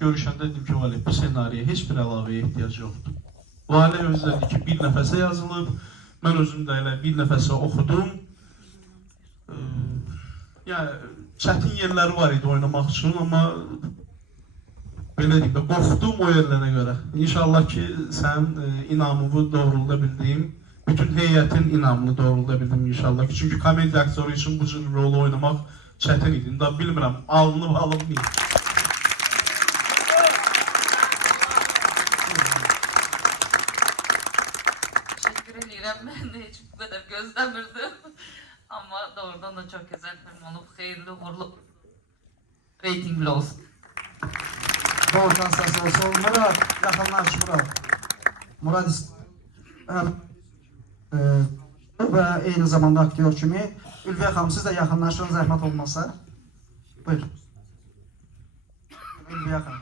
görüşəndə dedim ki, Valih, bu senariyə heç bir əlavəyə ehtiyac yoxdur. Valih özü dedi ki, bir nəfəsə yazılıb, mən özüm də elə bir nəfəsə oxudum. Yəni, çətin yerləri var idi oynamaq üçün, amma belə deyim də, qorxdum o yerlərə görə. İnşallah ki, sənin inamımı doğrulda bildiyim, bütün heyətin inamını doğrulda bildim inşallah ki. Çünki komediya aktyoru üçün bu cür rolu oynamaq çətin idi. Da bilmirəm, alınıb alınmayıb. Teşekkür ederim. Ben de hiç bu kadar gözlemirdim. Ama doğrudan da çok güzel film olup hayırlı uğurlu reytingli olsun. Doğrudan səs olsun. Murad, yaxınlaş Murad. Murad və eyni zamanda aktyor kimi. Ülviyə xanım, siz də yaxınlaşın, zəhmət olmasa. Buyurun. Ülviyə xanım.